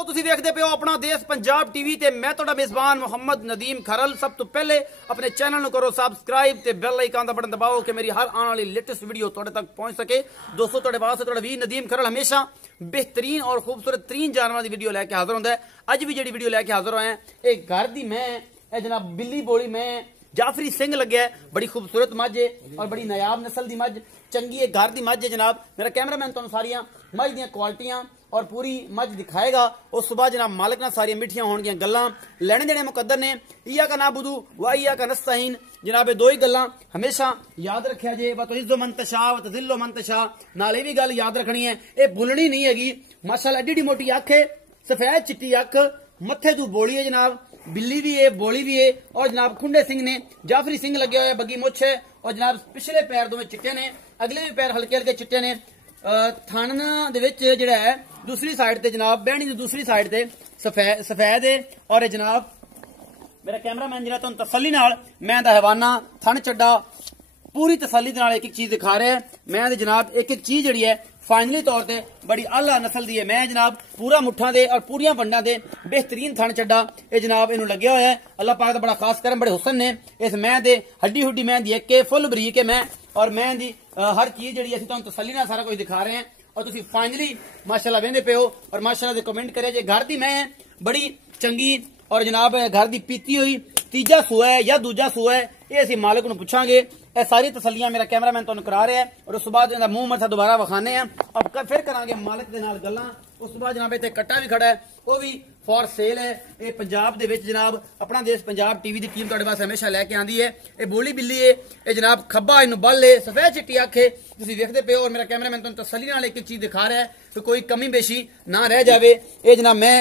ਦੋਸਤੋ ਤੁਸੀਂ ਵੇਖਦੇ ਪਿਓ ਆਪਣਾ ਦੇਸ਼ ਪੰਜਾਬ ਟੀਵੀ ਤੇ ਮੈਂ ਤੁਹਾਡਾ ਮੇਜ਼ਬਾਨ ਮੁਹੰਮਦ ਨਦੀਮ ਖਰਲ। ਸਭ ਤੋਂ ਪਹਿਲੇ ਆਪਣੇ ਚੈਨਲ ਨੂੰ ਕਰੋ ਸਬਸਕ੍ਰਾਈਬ ਤੇ ਬੈਲ ਆਈਕਨ ਦਾ ਬਟਨ ਦਬਾਓ ਕਿ ਮੇਰੀ ਹਰ ਆਉਣ ਵਾਲੀ ਲੇਟੈਸਟ ਵੀਡੀਓ ਤੁਹਾਡੇ ਤੱਕ ਪਹੁੰਚ ਸਕੇ। ਦੋਸਤੋ ਤੁਹਾਡੇ ਵਾਸਤੇ ਤੁਹਾਡਾ ਵੀ ਨਦੀਮ ਖਰਲ ਹਮੇਸ਼ਾ बेहतरीन और खूबसूरत तरीन जानवर की वीडियो लैके हाजिर होंगे। अज भी जी वीडियो लैके हाजिर होए हैं एक घर की मैं जनाब बिल्ली बोली मैं जाफरी सिंह लगे बड़ी खूबसूरत मझ है और बड़ी नायाब नस्ल की मझ चंगी है घर की मझ है जनाब। मेरा कैमरामैन तुहानू सारियां मझ दी क्वालिटियां और पूरी मझ दिखाएगा। उस सुबह जनाब मालिक ना सारियां मिठियां होणगियां गल्लां लेने देने मुकद्दर ने इया का नाबुदू व इया का नस्तईन जनाब। दो ही गल्लां हमेशा याद रखिया जे व तुइज़्ज़ु मन तशा व तुज़िल्लु मन तशा। नाल ये भी गल याद रखनी है ये भुलनी नहीं हैगी। माशाअल्लाह एडी मोटी अख है सफेद चिट्टी अख मत्थे तू बोली है जनाब। बिल्ली भी है बोली भी है और जनाब खुंडे सिंह ने जाफरी सिंह लगे हुए बगी मुछ है और जनाब पिछले पैर दोवें चिट्टे ने अगले भी पैर हल्के हल्के चिट्टे ने। थान दे विच जिहड़ा है दूसरी साइड ते जनाब बैणी दी दूसरी साइड ते सफेद है और जनाब मेरा कैमरामैन जिहड़ा तुहानू तसल्ली नाल मैं दा हवाना थन चड्डा पूरी तसल्ली दे नाल एक एक चीज दिखा रहा है। मैं जनाब एक एक चीज जिहड़ी है फाइनली तौर पर बड़ी आला नस्ल की है। मैं जनाब पूरा मुठा दे और पूरिया वंडा दे बेहतरीन थन चड्डा ये जनाब इनू लग्या होया है। अल्लाह पाक दा बड़ा खास करम बड़े हुसन ने इस मैं दे हड्डी हुड्डी मैं दी के फुल बरीक है मैं और मैं दी हर चीज जी असं तुहानू तसल्ली नाल सारा कुछ दिखा रहे हैं और तुसीं फाइनली माशाअल्लाह वेंदे पे हो और माशाअल्लाह दे कमेंट करे जे घर दी मैं बड़ी चंगी और जनाब घर दी पीती हुई तीजा सूआ है या दूजा सूआ है ये असीं मालिक नूं पुछांगे। ये सारी तसल्लियां मेरा कैमरामैन तुहानू करा रहा है और उस बाद मुंह मत्था दोबारा विखाने हैं अब फिर करांगे मालिक दे नाल गल्लां। उस बाद जनाब इत्थे कट्टा भी खड़ा है वो भी फॉर सेल है। ये पंजाब दे विच जनाब अपना देश पंजाब टीवी की टीम तुहाडे वास्ते हमेशा लैके आंदी है। ये बोली बिल्ली है ये जनाब खब्बा इनू बल है सफेद चिट्टी अख है तुसीं वेखदे पे हो और मेरा कैमरामैन तुहानू तसल्ली नाल एक चीज दिखा रहा है कि कोई कमी बेशी ना रह जाए। ये जनाब मैं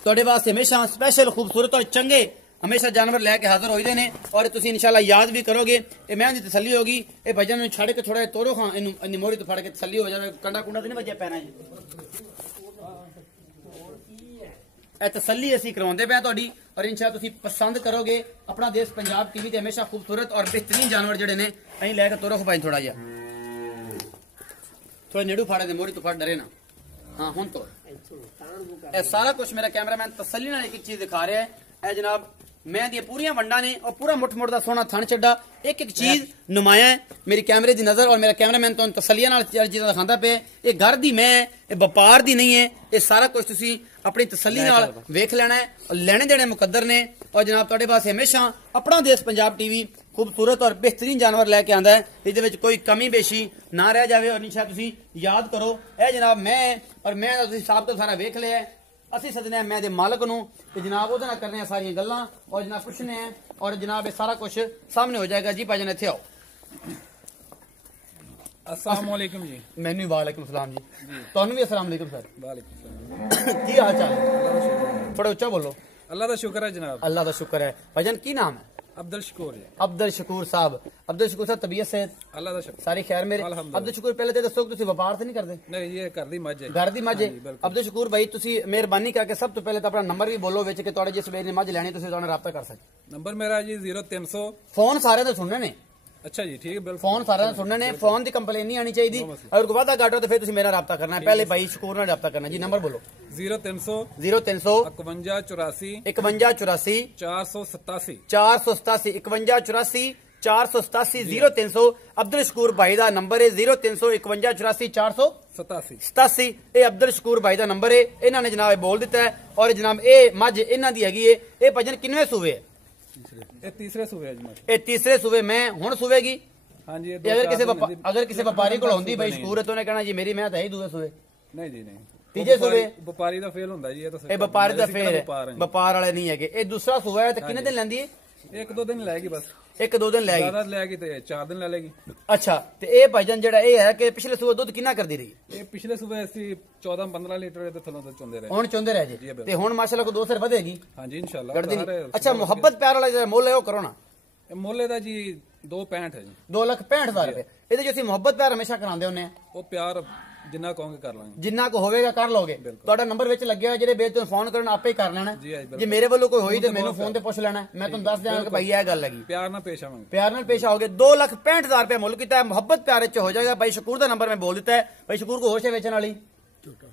तुहाडे वास्ते हमेशा स्पैशल खूबसूरत और चंगे हमेशा जानवर लैके हाजिर होते हैं और तुसीं इंशाअल्लाह याद भी करोगे। ये मैं तसल्ली होगी ये भजन छड़ के थोड़ा तोरो खां इन मोरी तो फड़ के तसल्ली हो जाए कंडा कुंडा तो नहीं बजे पैना जी तसल्ली असीं करवाउंदे पे तुहाडी और इंशाअल्लाह तुसीं पसंद करोगे। अपना देश पंजाब टीवी ते हमेशा खूबसूरत और बेहतरीन जानवर जिहड़े ने असीं लैके तोरो खपाई थोड़ा जिहा थोड़ा नेड़ू फाड़े दे मोरी तो फड़ डरे ना। हाँ हुण तो सारा कुछ मेरा कैमरामैन तसल्ली नाल एक चीज दिखा रहा है। ए जनाब मैं दी पूरी वंडा ने और पूरा मुठ मुठ का सोना थन चड्डा एक एक चीज नुमाया है मेरी कैमरे की नजर और मेरा कैमरामैन तो तसलिया नाल चीज़ां दिखांदा पे। ये घर दी मैं ये व्यापार दी नहीं है ये सारा कुछ तुसीं अपनी तसल्ली नाल वेख लेना है और लेने देने मुकद्दर ने। और जनाब तुहाडे पास हमेशा अपना देश पंजाब टीवी खूबसूरत और बेहतरीन जानवर लैके आंदा है इहदे विच कोई कमी बेशी ना रह जाए और इंशाअल्लाह तुसीं याद करो। ए जनाब मैं और मैं तुसीं साहब तो सारा वेख लिया है असी सदने मैं दे मालिक नूं ते जनाब ओहदे नाल करने सारियां गल्लां और जनाब पुछने हैं और जनाब ये सारा कुछ सामने हो जाएगा। जी भाईजान इत्थे आओ। अस्सलाम वालेकुम जी। मैनू वालेकुम सलाम जी तुहानू भी अस्सलाम वालेकुम सर। वालेकुम सलाम की हाल चाल है थोड़ा उच्चा बोलो। अल्लाह का शुक्र है जनाब। अल्लाह का शुक्र है। भाईजान की नाम है? अब्दुल शकूर। अब्दुल शकूर साहब। अब्दुल शकूर साहब तबीयत से अल्लाह का शुक्र सारी खैर मेरे। अब्दुल शकूर पहले तो दसो तुसीं व्यापार तो नहीं करते? नहीं ये घर दी मझ है। घर दी मझ है। अब्दुल शकूर भाई तुसीं मेहरबानी करके सब तो पहले तो अपना नंबर भी बोलो विच कि तुहाडे जिस वेले मझ लैनी तुसीं तुहाडे राब्ता कर सके। नंबर मेरा जी 0300। फोन सारे तो सुनने ने। अच्छा जी ठीक है बिल्कुल फोन सारे सुनने ने फोन की कंप्लेन नहीं आनी चाहिए अगर कोई वादा घाटा तो फिर तुसीं मेरा राब्ता करना है पहले भाई शकूर नाल राब्ता करना। जी नंबर बोलो। 0300 51 84 487 487 51 84 487 0300 अब्दुल शकूर भाई का नंबर है 0300 51 84 487 ये अब्दुल शकूर भाई का नंबर है। इन्होंने जनाब बोल दिता है और जनाब ये मझ इन्हां दी हैगी है। ये भजन किनवे सूबे है? ये तीसरे सूबे है। ये तीसरे सूबे में हुण सूबेगी। हाँ जी अगर किसी व्यापारी को होंदी भाई शकूर है तो उन्हें कहना जी मेरी मैं तो है ही दूसरे सूबे। नहीं जी नहीं तीजे सूबे व्यापारी का फेल हुंदा जी ये तो व्यापारी का फेल है व्यापार वाले नहीं है। ये दूसरा सूबा है तो कितने दिन लैंदी है? एक दो दिन लाएगी बस। एक दो दिन लैगी ज्यादा लैगी तो 4 दिन लै लेगी। अच्छा तो ये भाईजान जेड़ा ये है कि पिछले सूबे दुध कितना करदी रही? ये पिछले सूबे ऐसी 14-15 लीटर ते थलों तो चुंदे रहे हुण चुंदे रह जे ते हुण माशाल्लाह को 2 सिर वधेगी। हां जी इंशाल्लाह। अच्छा मोहब्बत प्यार वाला जेड़ा मोल है वो करो ना। मोले दा जी 2.65 है जी 2,65,000 रुपए। ਇਹਦੇ ਜੋ ਅਸੀਂ ਮੁਹੱਬਤ ਪਿਆਰ ਹਮੇਸ਼ਾ ਕਰਾਉਂਦੇ ਹੁੰਨੇ ਆ ਉਹ ਪਿਆਰ ਜਿੰਨਾ ਕਹੋਗੇ ਕਰ ਲਾਂਗੇ ਜਿੰਨਾ ਕੋ ਹੋਵੇਗਾ ਕਰ ਲੋਗੇ। ਤੁਹਾਡਾ ਨੰਬਰ ਵਿੱਚ ਲੱਗਿਆ ਹੋਇਆ ਜਿਹੜੇ ਬੇਚ ਤੋਂ ਫੋਨ ਕਰਨ ਆਪੇ ਹੀ ਕਰ ਲੈਣਾ। ਜੇ ਮੇਰੇ ਵੱਲੋਂ ਕੋਈ ਹੋਈ ਤੇ ਮੈਨੂੰ ਫੋਨ ਤੇ ਪੁੱਛ ਲੈਣਾ ਮੈਂ ਤੁਹਾਨੂੰ ਦੱਸ ਦਿਆਂਗਾ ਕਿ ਭਾਈ ਇਹ ਗੱਲ ਹੈਗੀ। ਪਿਆਰ ਨਾਲ ਪੇਸ਼ ਆਵਾਂਗੇ ਪਿਆਰ ਨਾਲ ਪੇਸ਼ ਆਓਗੇ। 2,65,000 रुपए ਮੁੱਲ ਕੀਤਾ ਹੈ ਮੁਹੱਬਤ ਪਿਆਰ ਵਿੱਚ ਹੋ ਜਾਏਗਾ। ਭਾਈ शकूर ਦਾ ਨੰਬਰ ਮੈਂ ਬੋਲ ਦਿੱਤਾ ਹੈ। ਭਾਈ शकूर ਕੋ ਹੋਸ਼ ਹੈ ਵੇਚਣ ਵਾਲੀ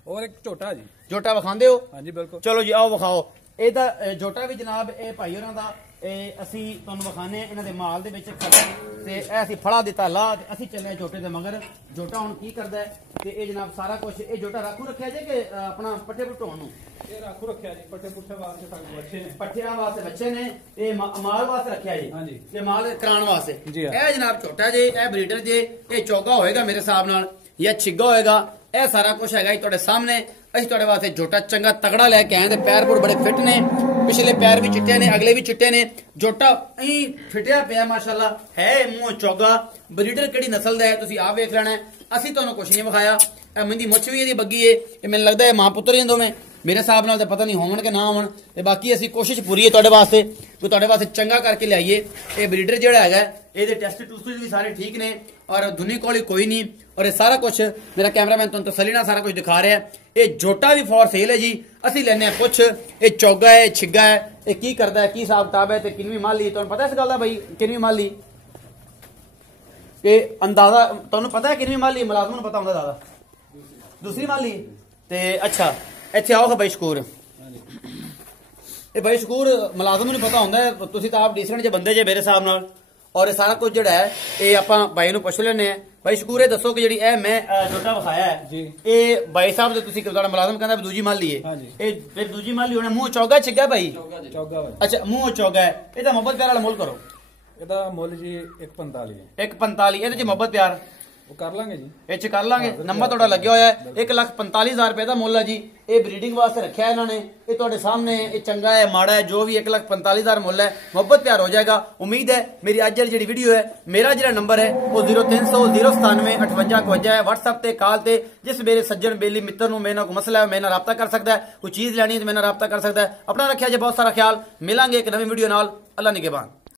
ਔਰ ਇੱਕ ਝੋਟਾ ਜੀ। ਝੋਟਾ ਵਿਖਾਉਂਦੇ ਹੋ? ਹਾਂਜੀ ਬਿਲਕੁਲ। ਚਲੋ ਜੀ ਆਓ ਵਿਖਾਓ। ਇਹਦਾ ਝੋਟਾ ਵੀ ਜਨਾਬ ਇਹ ਭਾਈ ਹੋਰਾਂ ਦਾ ਇਹ ਅਸੀਂ ਤੁਹਾਨੂੰ ਵਿਖਾਣੇ ਇਹਨਾਂ ਦੇ ਮਾਲ ਦੇ ਵਿੱਚ ਖੜਾ ਤੇ ਇਹ ਅਸੀਂ ਫੜਾ ਦਿੱਤਾ ਲਾ ਤੇ ਅਸੀਂ ਚੱਲੇ ਝੋਟੇ ਦੇ ਮਗਰ। ਝੋਟਾ ਹੁਣ ਕੀ ਕਰਦਾ ਹੈ ਤੇ ਇਹ ਜਨਾਬ ਸਾਰਾ ਕੁਝ ਇਹ ਝੋਟਾ ਰਾਖੂ ਰੱਖਿਆ ਜੇ ਕਿ ਆਪਣਾ ਪੱਠੇ ਪੁੱਟਾਉਣ ਨੂੰ? ਇਹ ਰਾਖੂ ਰੱਖਿਆ ਜੀ, ਪੱਠੇ ਪੁੱਠੇ ਵਾਸਤੇ ਸਾਡੇ ਬੱਚੇ ਨੇ। ਪੱਠਿਆਂ ਵਾਸਤੇ ਬੱਚੇ ਨੇ, ਇਹ ਮਾਲ ਵਾਸਤੇ ਰੱਖਿਆ ਜੀ। ਹਾਂਜੀ। ਤੇ ਮਾਲ ਕਰਾਉਣ ਵਾਸਤੇ ਜੀ ਹਾਂ। ਇਹ ਜਨਾਬ ਝੋਟਾ ਜੇ, ਇਹ ਬਰੀਡਰ ਜੇ, ਇਹ ਚੌਗਾ ਹੋਏਗਾ ਮੇਰੇ ਹਿਸਾਬ ਨਾਲ ਜਾਂ ਛਿੱਗਾ ਹੋਏਗਾ। ਇਹ ਸਾਰਾ ਕੁਝ ਹੈਗਾ ਜੀ ਤੁਹਾਡੇ ਸਾਹਮਣੇ। ਅਸੀਂ ਤੁਹਾਡੇ ਵਾਸਤੇ ਝੋਟਾ ਚੰਗਾ ਤਗੜਾ ਲੈ ਕੇ ਆਏ ਤੇ ਪੈਰ ਪੂਰ ਬੜੇ ਫਿੱਟ ਨੇ, ਪਿਛਲੇ ਪੈਰ ਵੀ ਚਿੱਟੇ ਨੇ, ਅਗਲੇ ਵੀ ਚਿੱਟੇ ਨੇ। ਝੋਟਾ ਐਂ ਫਿੱਟਿਆ ਪਿਆ ਮਾਸ਼ਾਅੱਲਾ ਹੈ। ਮੂੰਹ ਚੌਗਾ। ਬਰੀਡਰ ਕਿਹੜੀ ਨਸਲ ਦਾ ਹੈ ਤੁਸੀਂ ਆਪ ਵੇਖ ਲੈਣਾ। ਅਸੀਂ ਤੁਹਾਨੂੰ ਕੁਝ ਨਹੀਂ ਵਿਖਾਇਆ। ਇਹ ਮੰਦੀ ਮੁੱਛ ਵੀ ਇਹਦੀ ਬੱਗੀ ਏ। ਇਹ ਮੈਨੂੰ ਲੱਗਦਾ ਇਹ ਮਾਂ ਪੁੱਤਰ ਹੀ ਦੋਵੇਂ ਮੇਰੇ ਹਿਸਾਬ ਨਾਲ। ਤਾਂ ਪਤਾ ਨਹੀਂ ਹੋਣ ਕਿ ਨਾ ਹੋਣ। ਤੇ ਬਾਕੀ ਅਸੀਂ ਕੋਸ਼ਿਸ਼ ਪੂਰੀ ਹੈ ਤੁਹਾਡੇ ਵਾਸਤੇ ਕਿ ਤੁਹਾਡੇ ਵਾਸਤੇ ਚੰਗਾ ਕਰਕੇ ਲਿਆਈਏ। ਇਹ ਬਰੀਡਰ ਜਿਹੜਾ ਹੈਗਾ ਇਹਦੇ ਟੈਸਟ ਟੂਸਟ ਵੀ ਸਾਰੇ ਠੀਕ ਨੇ ਔਰ ਧੁਨੀ ਕੋਲੀ ਕੋਈ ਨਹੀਂ। ਔਰ ਇਹ ਸਾਰਾ ਕੁਝ ਮੇਰਾ ਕੈਮਰਾਮੈਨ ਤੁਹਾਨੂੰ ਤਸੱਲੀ ਨਾਲ ਸਾਰਾ ਕੁਝ ਦਿਖਾ ਰਿਹਾ। ਇਹ ਝੋਟਾ ਵੀ ਫੋਰ ਸੇਲ ਹੈ ਜੀ। ਅਸੀਂ ਲੈਨੇ ਆ ਪੁੱਛ। ਇਹ ਚੌਗਾ ਹੈ, ਛਿੱਗਾ ਹੈ, ਇਹ ਕੀ ਕਰਦਾ ਹੈ, ਕੀ ਹਿਸਾਬ ਕਿਤਾਬ ਹੈ ਤੇ ਕਿੰਨਵੀਂ ਮਾਲੀ ਤੁਹਾਨੂੰ ਪਤਾ ਇਸ ਗੱਲ ਦਾ ਬਾਈ? ਕਿੰਨਵੀਂ ਮਾਲੀ ਇਹ ਅੰਦਾਜ਼ਾ ਤੁਹਾਨੂੰ ਪਤਾ ਹੈ? ਕਿੰਨਵੀਂ ਮਾਲੀ ਮੁਲਾਜ਼ਮ ਨੂੰ ਪਤਾ ਹੁੰਦਾ ਦਾਦਾ? ਦੂਸਰੀ ਮਾਲੀ। ਤੇ ਅੱਛਾ ਇੱਥੇ ਆਓ ਬਾਈ ਸ਼ਕੂਰ। ਇਹ ਬਾਈ ਸ਼ਕੂਰ ਮੁਲਾਜ਼ਮ ਨੂੰ ਪਤਾ ਹੁੰਦਾ ਹੈ। ਤੁਸੀਂ ਤਾਂ ਆਪ ਡੀਸੈਂਟ ਜੇ ਬੰਦੇ ਜੇ ਮੇਰੇ ਹਿਸਾਬ ਨਾਲ। ਔਰ ਇਹ ਸਾਰਾ ਕੁਝ ਜਿਹੜਾ ਹੈ ਇਹ ਆਪਾਂ ਬਾਈ ਨੂੰ ਪੁੱਛ ਲੈਣੇ ਆ। ਬਾਈ ਸ਼ਕੂਰ ਇਹ ਦੱਸੋ ਕਿ ਜਿਹੜੀ ਇਹ ਮੈਂ ਝੋਟਾ ਵਿਖਾਇਆ ਹੈ ਜੀ, ਇਹ ਬਾਈ ਸਾਹਿਬ ਦੇ ਤੁਸੀਂ ਤੁਹਾਡਾ ਮੁਲਾਜ਼ਮ ਕਹਿੰਦਾ ਵੀ ਦੂਜੀ ਮਾਲੀ ਹੈ। ਹਾਂਜੀ। ਇਹ ਫਿਰ ਦੂਜੀ ਮਾਲੀ ਹੋਣਾ। ਮੂੰਹ ਚੌਗਾ ਛਿੱਗਾ ਬਾਈ? ਚੌਗਾ ਵਾ। ਅੱਛਾ ਮੂੰਹ ਚੌਗਾ ਹੈ। ਇਹਦਾ ਮੁਹੱਬਤ ਪਿਆਰ ਵਾਲਾ ਮੁੱਲ ਕਰੋ। ਇਹਦਾ ਮੁੱਲ ਜੀ 1.45 ਹੈ। 1.45 ਇਹਦੇ ਚ ਮੁਹੱਬਤ ਪਿਆਰ ਉਹ ਕਰ ਲਾਂਗੇ ਜੀ। ਇਹ ਚ ਕਰ ਲਾਂਗੇ। ਨੰਬਰ ਤੁਹਾਡਾ ਲੱਗਿਆ ਹੋਇਆ ਹੈ। 1,45,000 ਰੁਪਏ ਦਾ ਮੁੱਲ ਹੈ ਜੀ। ਇਹ ਬਰੀਡਿੰਗ ਵਾਸਤੇ ਰੱਖਿਆ ਇਹਨਾਂ ਨੇ। ਇਹ ਤੁਹਾਡੇ ਸਾਹਮਣੇ ਇਹ ਚੰਗਾ ਹੈ ਮਾੜਾ ਹੈ ਜੋ ਵੀ 1,45,000 ਮੁੱਲ ਹੈ। ਮੁਹੱਬਤ ਪਿਆਰ ਹੋ ਜਾਏਗਾ। ਉਮੀਦ ਹੈ ਮੇਰੀ ਅੱਜ ਵਾਲੀ ਜਿਹੜੀ ਵੀਡੀਓ ਹੈ ਮੇਰਾ ਜਿਹੜਾ ਨੰਬਰ ਹੈ ਉਹ 0300 097 5852 ਹੈ। WhatsApp ਤੇ ਕਾਲ ਤੇ ਜਿਸ ਮੇਰੇ ਸੱਜਣ ਬੇਲੀ ਮਿੱਤਰ ਨੂੰ ਮੇਰੇ ਨਾਲ ਕੋਈ ਮਸਲਾ ਹੈ ਮੇਰੇ ਨਾਲ ਰਾਬਤਾ ਕਰ ਸਕਦਾ ਹੈ। ਕੋਈ ਚੀਜ਼ ਲੈਣੀ ਹੈ ਤੇ ਮੇਰੇ ਨਾਲ ਰਾਬਤਾ ਕਰ ਸਕਦਾ ਹੈ। ਆਪਣਾ ਰੱਖਿਆ ਜੇ ਬਹੁਤ ਸਾਰਾ ਖਿਆਲ। ਮਿਲਾਂਗੇ ਇੱਕ ਨਵੀਂ ਵੀਡੀਓ ਨਾਲ। ਅੱਲਾ ਨਿਗਹਿਬਾਨ।